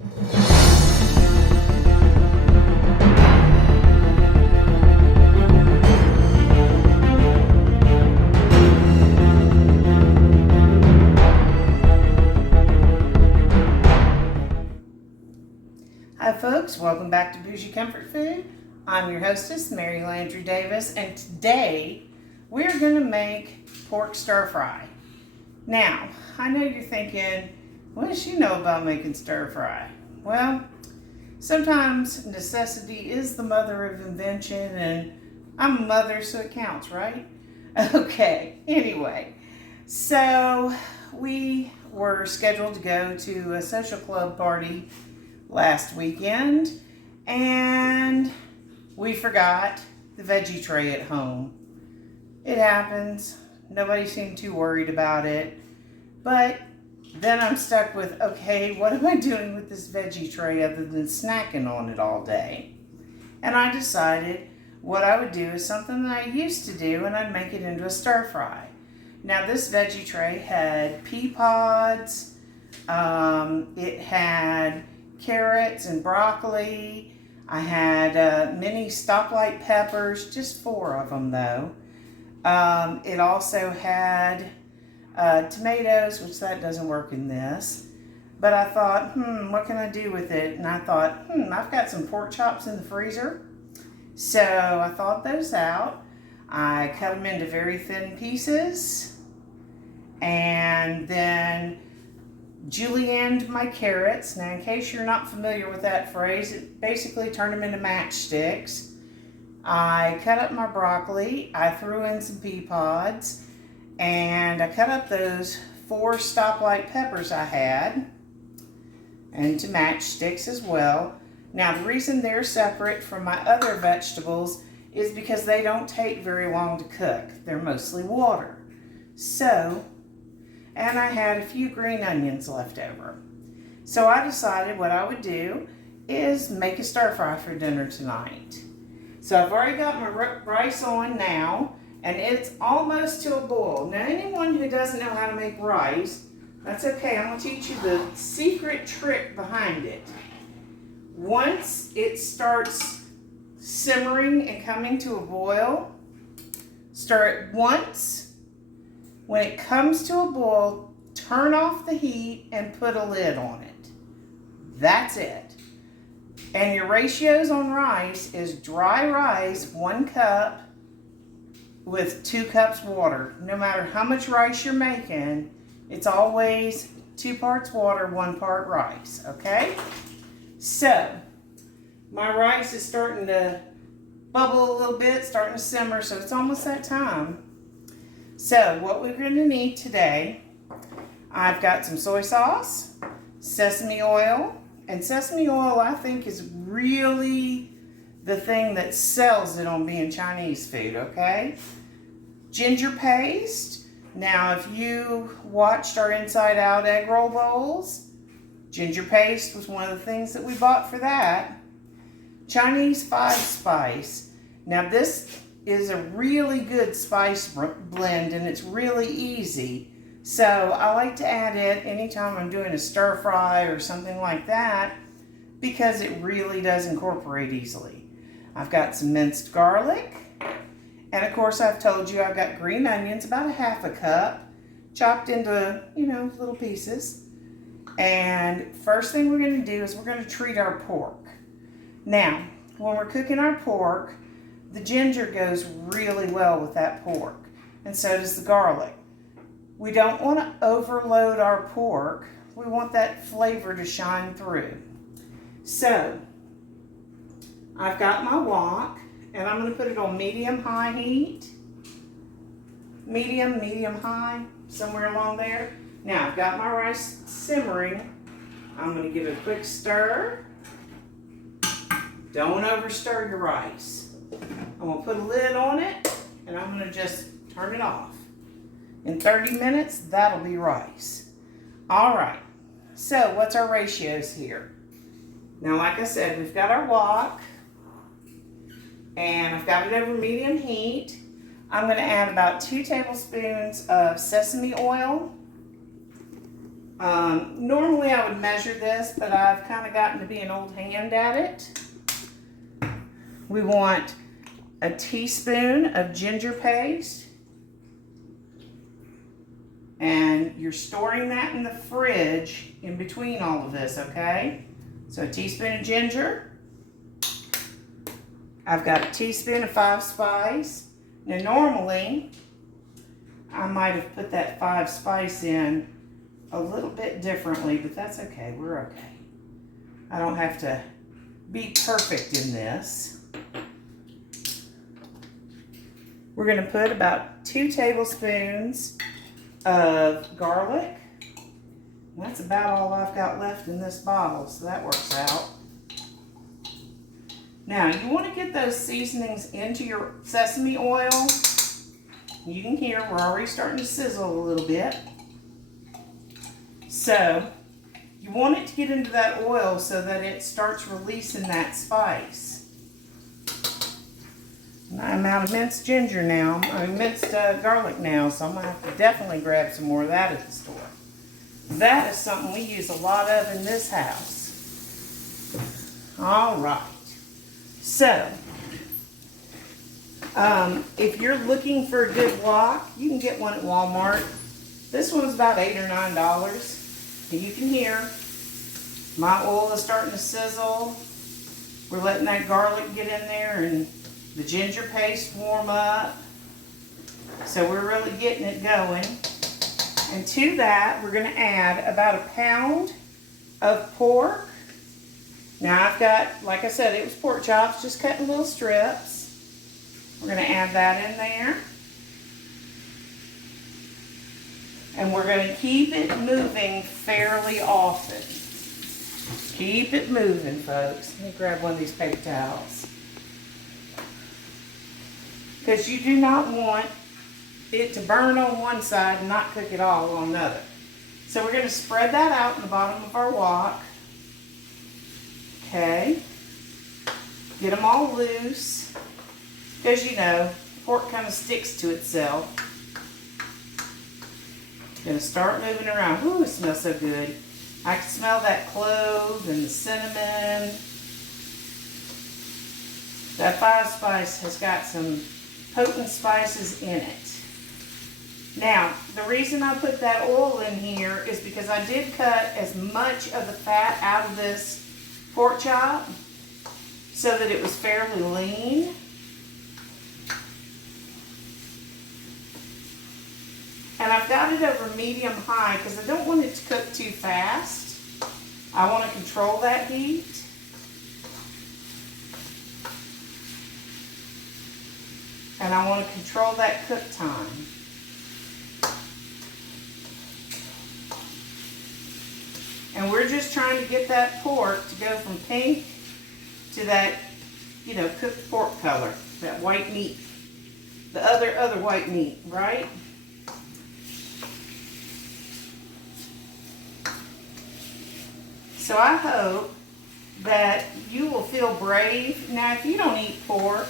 Hi folks, welcome back to Bougie Comfort Food. I'm your hostess, Mary Landry Davis, and today we're going to make pork stir fry. Now, I know you're thinking, what does she know about making stir fry? Well, sometimes necessity is the mother of invention, and I'm a mother, so it counts, right? Okay, anyway, so we were scheduled to go to a social club party last weekend, and we forgot the veggie tray at home. It happens. Nobody seemed too worried about it. But then I'm stuck with, okay, what am I doing with this veggie tray other than snacking on it all day? And I decided what I would do is something that I used to do, and I'd make it into a stir fry. Now this veggie tray had pea pods, it had carrots and broccoli. I had mini stoplight peppers, just 4 of them though. It also had tomatoes, which that doesn't work in this. But I thought, what can I do with it? And I thought, I've got some pork chops in the freezer. So I thawed those out. I cut them into very thin pieces. And then julienned my carrots. Now, in case you're not familiar with that phrase, it basically turned them into matchsticks. I cut up my broccoli. I threw in some pea pods, and I cut up those 4 stoplight peppers I had into matchsticks as well. Now, the reason they're separate from my other vegetables is because they don't take very long to cook. They're mostly water. So, and I had a few green onions left over. So I decided what I would do is make a stir fry for dinner tonight. So I've already got my rice on now, and it's almost to a boil. Now anyone who doesn't know how to make rice, that's okay. I'm going to teach you the secret trick behind it. Once it starts simmering and coming to a boil, stir it once. When it comes to a boil, turn off the heat and put a lid on it. That's it. And your ratios on rice is dry rice, 1 cup with 2 cups water. No matter how much rice you're making, it's always 2 parts water, 1 part rice, okay? So, my rice is starting to bubble a little bit, starting to simmer, so it's almost that time. So what we're going to need today, I've got some soy sauce, sesame oil, and sesame oil I think is really the thing that sells it on being Chinese food, okay? Ginger paste. Now if you watched our Inside Out egg roll bowls, ginger paste was one of the things that we bought for that. Chinese 5 spice. Now this is a really good spice blend, and it's really easy. So I like to add it anytime I'm doing a stir fry or something like that, because it really does incorporate easily. I've got some minced garlic, and of course I've told you I've got green onions, about a 1/2 cup, chopped into, little pieces. And first thing we're going to do is we're going to treat our pork. Now, when we're cooking our pork, the ginger goes really well with that pork, and so does the garlic. We don't want to overload our pork. We want that flavor to shine through. So, I've got my wok, and I'm going to put it on medium-high heat. Medium-high, somewhere along there. Now, I've got my rice simmering. I'm going to give it a quick stir. Don't overstir your rice. I'm going to put a lid on it, and I'm going to just turn it off. In 30 minutes, that'll be rice. All right, so what's our ratios here? Now, like I said, we've got our wok, and I've got it over medium heat. I'm going to add about 2 tablespoons of sesame oil. Normally I would measure this, but I've kind of gotten to be an old hand at it. We want a teaspoon of ginger paste. And you're storing that in the fridge in between all of this, okay? So a teaspoon of ginger. I've got a teaspoon of 5 spice. Now normally, I might have put that 5 spice in a little bit differently, but that's okay, we're okay. I don't have to be perfect in this. We're gonna put about 2 tablespoons of garlic. That's about all I've got left in this bottle, so that works out. Now, you want to get those seasonings into your sesame oil. You can hear we're already starting to sizzle a little bit. So, you want it to get into that oil so that it starts releasing that spice. And I'm out of minced ginger now. Minced garlic now, so I'm going to have to definitely grab some more of that at the store. That is something we use a lot of in this house. All right. So, if you're looking for a good wok, you can get one at Walmart. This one's about $8 or $9. And you can hear my oil is starting to sizzle. We're letting that garlic get in there and the ginger paste warm up. So we're really getting it going. And to that, we're going to add about 1 pound of pork. Now I've got, like I said, it was pork chops, just cut in little strips. We're going to add that in there. And we're going to keep it moving fairly often. Keep it moving, folks. Let me grab one of these paper towels. Because you do not want it to burn on one side and not cook it all on another. So we're going to spread that out in the bottom of our wok. Okay. Get them all loose. Because you know, pork kind of sticks to itself. Going to start moving around. Ooh, it smells so good. I can smell that clove and the cinnamon. That 5 spice has got some potent spices in it. Now, the reason I put that oil in here is because I did cut as much of the fat out of this pork chop so that it was fairly lean. And I've got it over medium-high because I don't want it to cook too fast. I want to control that heat. And I want to control that cook time. And we're just trying to get that pork to go from pink to that, you know, cooked pork color, that white meat, the other white meat, right? So I hope that you will feel brave. Now, if you don't eat pork,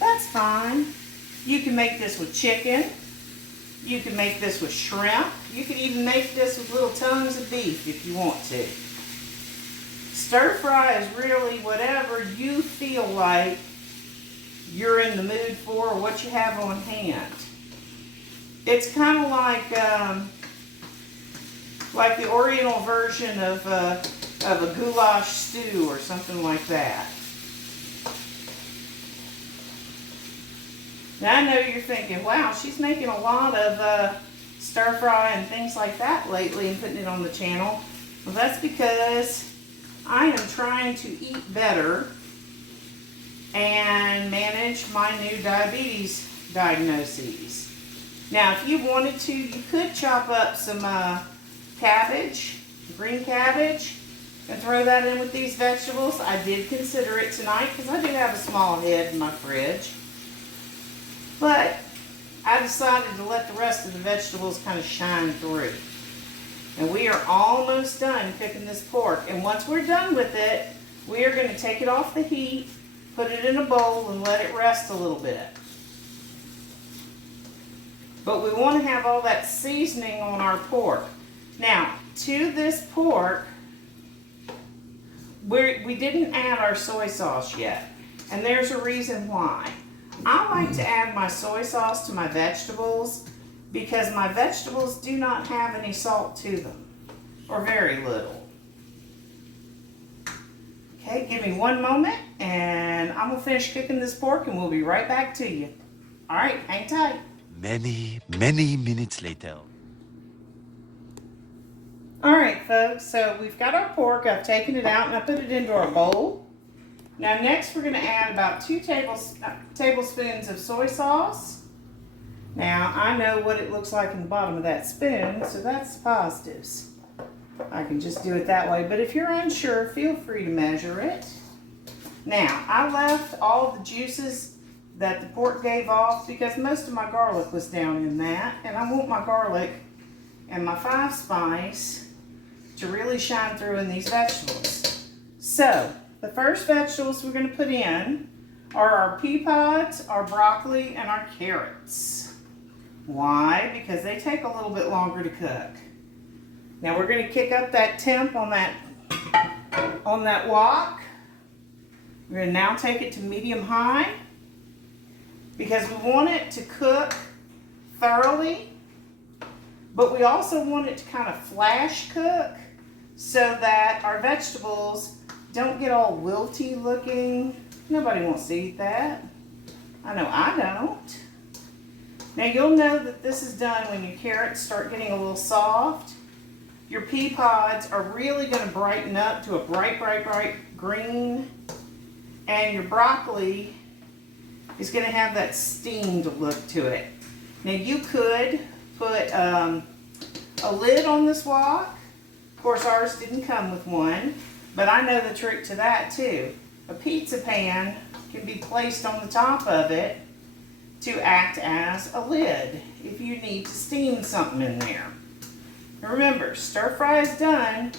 that's fine. You can make this with chicken. You can make this with shrimp. You can even make this with little tongues of beef if you want to. Stir fry is really whatever you feel like you're in the mood for or what you have on hand. It's kind of like the Oriental version of a goulash stew or something like that. Now I know you're thinking, wow, she's making a lot of stir fry and things like that lately and putting it on the channel. Well, that's because I am trying to eat better and manage my new diabetes diagnoses. Now, if you wanted to, you could chop up some cabbage, green cabbage, and throw that in with these vegetables. I did consider it tonight because I do have a small head in my fridge. But I decided to let the rest of the vegetables kind of shine through. And we are almost done cooking this pork. And once we're done with it, we are going to take it off the heat, put it in a bowl, and let it rest a little bit. But we want to have all that seasoning on our pork. Now, to this pork, we didn't add our soy sauce yet. And there's a reason why. I like to add my soy sauce to my vegetables because my vegetables do not have any salt to them, or very little. Okay, give me one moment and I'm gonna finish cooking this pork and we'll be right back to you. All right, hang tight. Many, many minutes later. All right, folks, so we've got our pork. I've taken it out and I put it into our bowl. Now next we're gonna add about 2 tablespoons of soy sauce. Now, I know what it looks like in the bottom of that spoon, so that's the positives. I can just do it that way, but if you're unsure, feel free to measure it. Now, I left all the juices that the pork gave off because most of my garlic was down in that, and I want my garlic and my 5 spice to really shine through in these vegetables. So, the first vegetables we're going to put in are our pea pods, our broccoli, and our carrots. Why? Because they take a little bit longer to cook. Now we're going to kick up that temp on that wok. We're going to now take it to medium high because we want it to cook thoroughly, but we also want it to kind of flash cook so that our vegetables don't get all wilty looking. Nobody wants to eat that. I know I don't. Now you'll know that this is done when your carrots start getting a little soft. Your pea pods are really going to brighten up to a bright, bright, bright green. And your broccoli is going to have that steamed look to it. Now you could put a lid on this wok. Of course ours didn't come with one, but I know the trick to that too. A pizza pan can be placed on the top of it to act as a lid if you need to steam something in there. Now remember, stir fry is done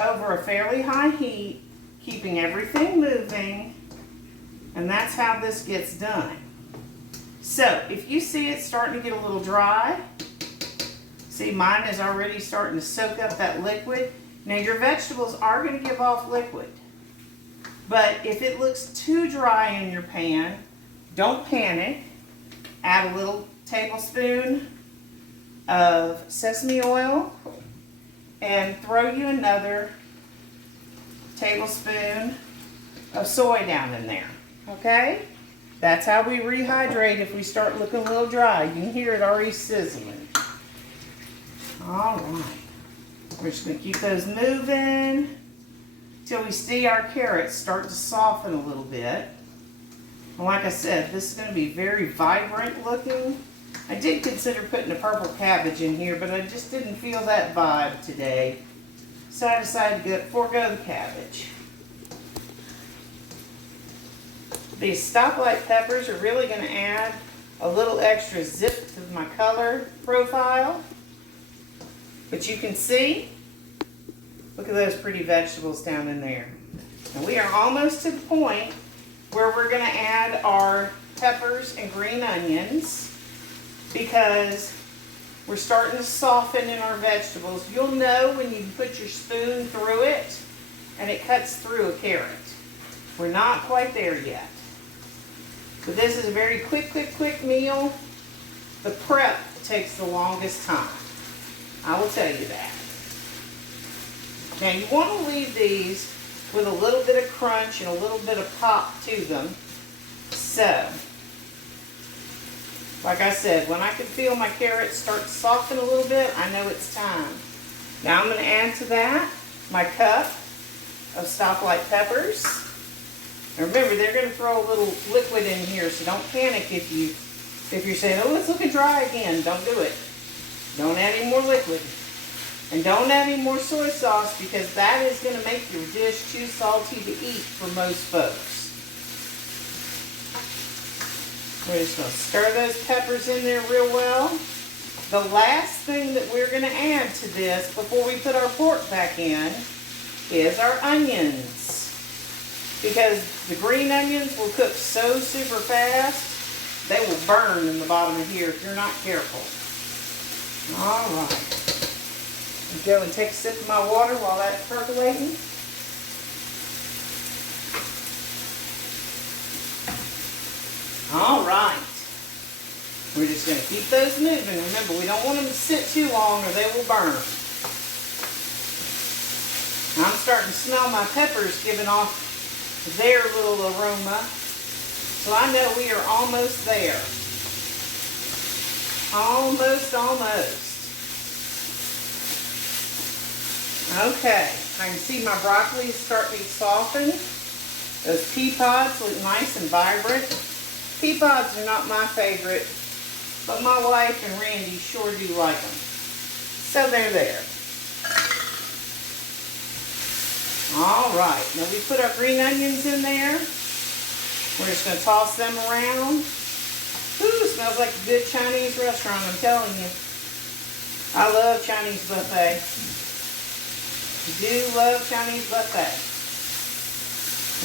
over a fairly high heat, keeping everything moving, and that's how this gets done. So if you see it starting to get a little dry, see mine is already starting to soak up that liquid. Now your vegetables are going to give off liquid, but if it looks too dry in your pan, don't panic. Add a little tablespoon of sesame oil and throw you another tablespoon of soy down in there, okay? That's how we rehydrate if we start looking a little dry. You can hear it already sizzling. All right. We're just going to keep those moving till we see our carrots start to soften a little bit. And like I said, this is going to be very vibrant looking. I did consider putting a purple cabbage in here, but I just didn't feel that vibe today. So I decided to forego the cabbage. These stoplight peppers are really going to add a little extra zip to my color profile. But you can see, look at those pretty vegetables down in there. And we are almost to the point where we're going to add our peppers and green onions because we're starting to soften in our vegetables. You'll know when you put your spoon through it and it cuts through a carrot. We're not quite there yet. But this is a very quick meal. The prep takes the longest time. I will tell you that. Now you want to leave these with a little bit of crunch and a little bit of pop to them. So, like I said, when I can feel my carrots start to soften a little bit, I know it's time. Now I'm going to add to that my cup of stoplight peppers. And remember, they're going to throw a little liquid in here, so don't panic if you're saying, oh, it's looking dry again. Don't do it. Don't add any more liquid. And don't add any more soy sauce because that is going to make your dish too salty to eat for most folks. We're just going to stir those peppers in there real well. The last thing that we're going to add to this before we put our pork back in is our onions. Because the green onions will cook so super fast, they will burn in the bottom of here if you're not careful. All right. Go and take a sip of my water while that's percolating. All right. We're just going to keep those moving. Remember, we don't want them to sit too long or they will burn. I'm starting to smell my peppers giving off their little aroma. So I know we are almost there. Almost. Okay, I can see my broccoli is starting to soften. Those pea pods look nice and vibrant. Pea pods are not my favorite, but my wife and Randy sure do like them. So they're there. All right, now we put our green onions in there. We're just going to toss them around. Ooh, smells like a good Chinese restaurant, I'm telling you. I love Chinese buffet. Do love Chinese buffet.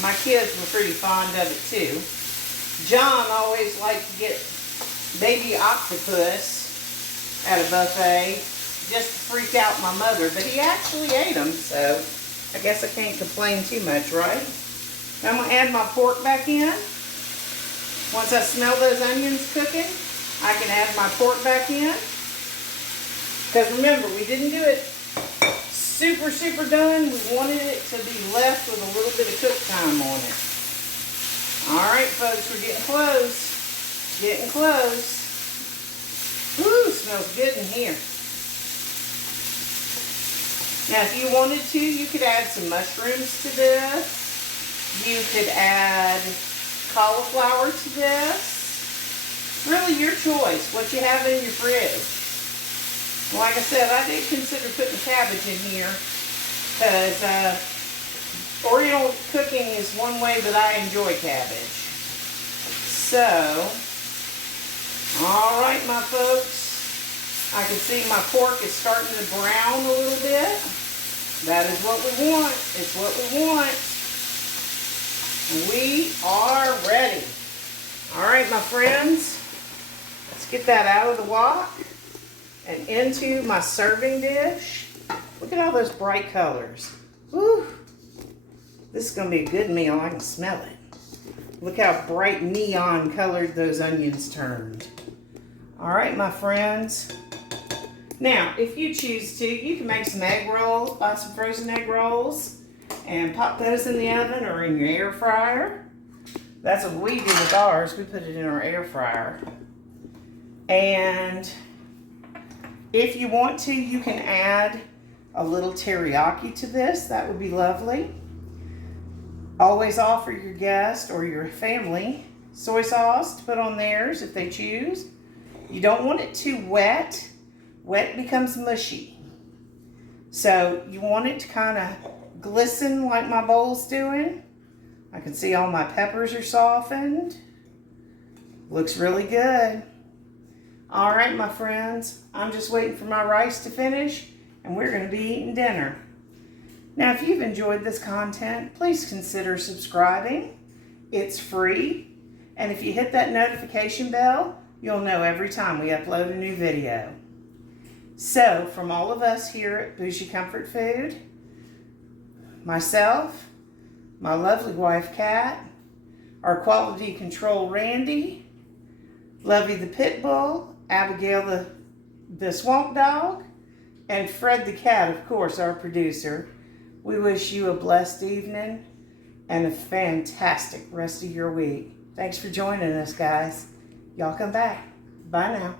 My kids were pretty fond of it too. John always liked to get baby octopus at a buffet just to freak out my mother, but he actually ate them, so I guess I can't complain too much, right? I'm going to add my pork back in. Once I smell those onions cooking, I can add my pork back in. Because remember, we didn't do it super done. We wanted it to be left with a little bit of cook time on it. Alright folks, we're getting close. Getting close. Woo, smells good in here. Now if you wanted to, you could add some mushrooms to this. You could add cauliflower to this. It's really your choice, what you have in your fridge. Like I said, I did consider putting cabbage in here because Oriental cooking is one way that I enjoy cabbage. So, all right, my folks, I can see my pork is starting to brown a little bit. That is what we want. It's what we want. We are ready. All right, my friends, let's get that out of the wok and into my serving dish. Look at all those bright colors. Woo! This is going to be a good meal. I can smell it. Look how bright neon colored those onions turned. All right, my friends. Now, if you choose to, you can make some egg rolls, some frozen egg rolls, and pop those in the oven or in your air fryer. That's what we do with ours. We put it in our air fryer. And if you want to, you can add a little teriyaki to this. That would be lovely. Always offer your guest or your family soy sauce to put on theirs if they choose. You don't want it too wet. Wet becomes mushy. So you want it to kind of glisten like my bowl's doing. I can see all my peppers are softened. Looks really good. All right, my friends, I'm just waiting for my rice to finish and we're going to be eating dinner. Now, if you've enjoyed this content, please consider subscribing. It's free. And if you hit that notification bell, you'll know every time we upload a new video. So, from all of us here at Bougie Comfort Food, myself, my lovely wife, Kat, our quality control, Randy, Lovey the Pit Bull, Abigail the Swamp Dog, and Fred the Cat, of course, our producer. We wish you a blessed evening and a fantastic rest of your week. Thanks for joining us, guys. Y'all come back. Bye now.